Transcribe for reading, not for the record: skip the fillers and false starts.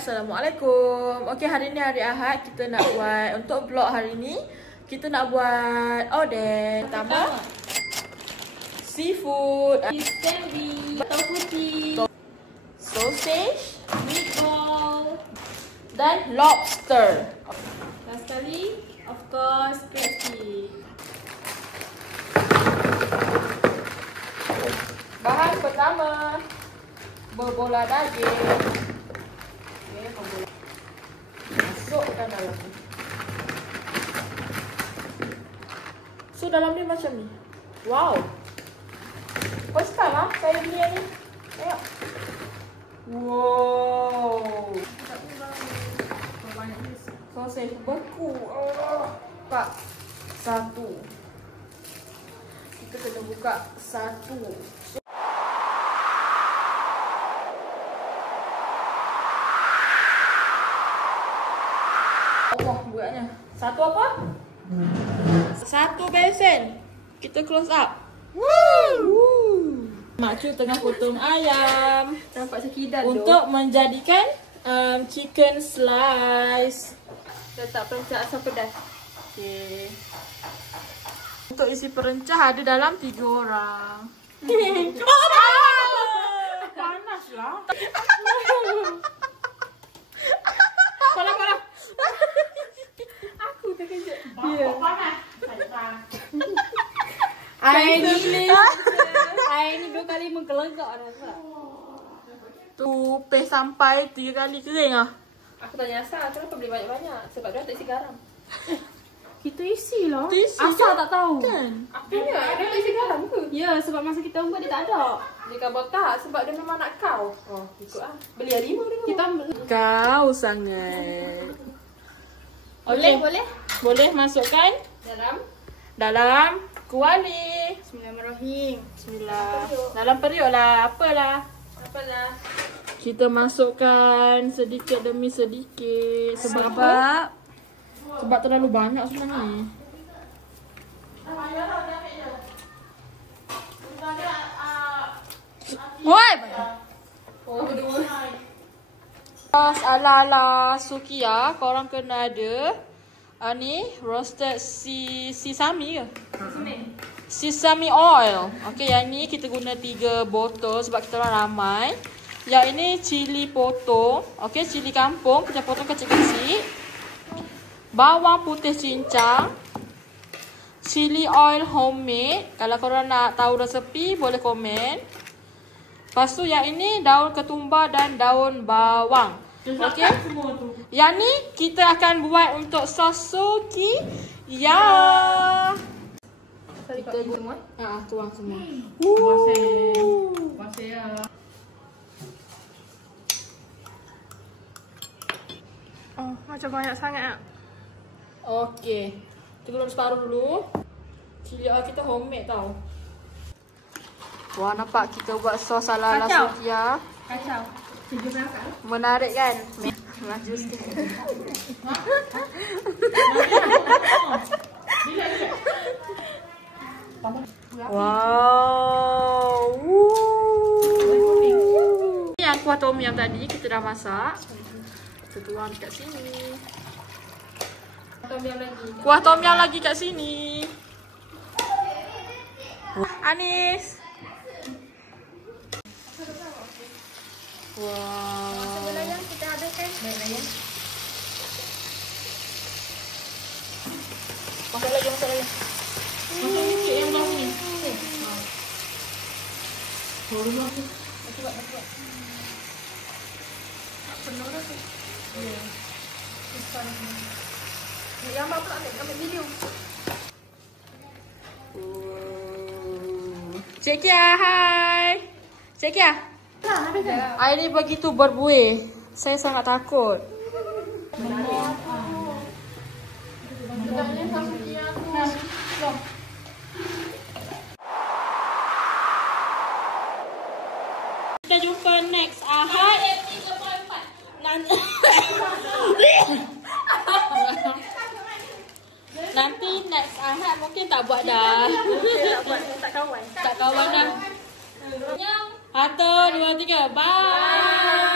Assalamualaikum. Okey, hari ni hari Ahad, kita nak buat untuk vlog hari ni. Kita nak buat oden. Pertama, seafood, Sandwich, tahu putih, sausage, meatball, dan lobster. last kali, of course, crispy. Bahan pertama, berbola daging. Okey, berbola. Masukkan dalam ni. So dalam ni macam ni. Wow. First time lah saya beli yang ni. Tengok. Wow. Sausage beku. Buka satu. Kita kena buka satu. Allah buatnya. Satu apa? Satu besen. Kita close up. Woo! Mak Cu tengah potong ayam. Nampak sekidan untuk menjadikan chicken slice. letak pencak asam pedas. Okay. Untuk isi perencah ada dalam 3 orang. Panas lah. Panas. Aku terkejut. Panas. Air ni 2 kali menggelegak rasa. Tu peh sampai 3 kali kering ah. Aku tanya Asal, kenapa beli banyak-banyak? Sebab dia tak isi garam. Kita isi lah. Isi Asal tak tahu. Kan? Apanya? Dia tak isi garam ke? Ya, sebab masa kita buat dia tak ada. Dia kata tak, sebab dia memang nak kau. Oh, ikut lah. Beli ada 5 dia. Kita Kau sangat. boleh, Okay. boleh. Boleh masukkan dalam kuali. Bismillahirrahmanirrahim. Bismillah. Dalam periuk lah. Apalah. Kita masukkan sedikit demi sedikit. Sebab terlalu banyak sebenarnya. Woi. Oh, kedua. Sos ala-ala Sukiya, korang kena ada ni roasted sesame ke? Sesame oil. Okey, yang ni kita guna 3 botol sebab kita orang ramai. Yang ini cili potong. Okey, cili kampung kita potong kecil-kecil. Bawang putih cincang. Cili oil homemade. Kalau korang nak tahu resepi boleh komen. Lepas tu yang ini daun ketumbar dan daun bawang. Okey. Yang ni kita akan buat untuk sos Sukiya. Kita semua. Tuang semua. Masih ya. Oh, macam banyak sangat. Okey. Kita gulung separuh dulu. Cili oil kita homemade tau. Wah, nampak kita buat sos ala-ala Sukiya. Kacau. Menarik kan? Maju sikit. Wow. Ini yang kuah tom yum tadi kita dah masak. Kita tuang kat sini. Kuah tom yum lagi kat sini. Anis. Wow. Masa layang kita ada kan? Baik layang. Masak lagi. Masak sikit yang belah sini. Baru aku. Cuba. Penuh dah tu. Ya. Besar ni. Yang apa ambil video. Cik Kia, hai. Cik Kia. Air ni begitu berbuih. Saya sangat takut. Kita jumpa next Ahad. Nanti next Ahad mungkin tak buat dah. Tak kawan. Tak kawan dah. 1, 2, 3. Bye.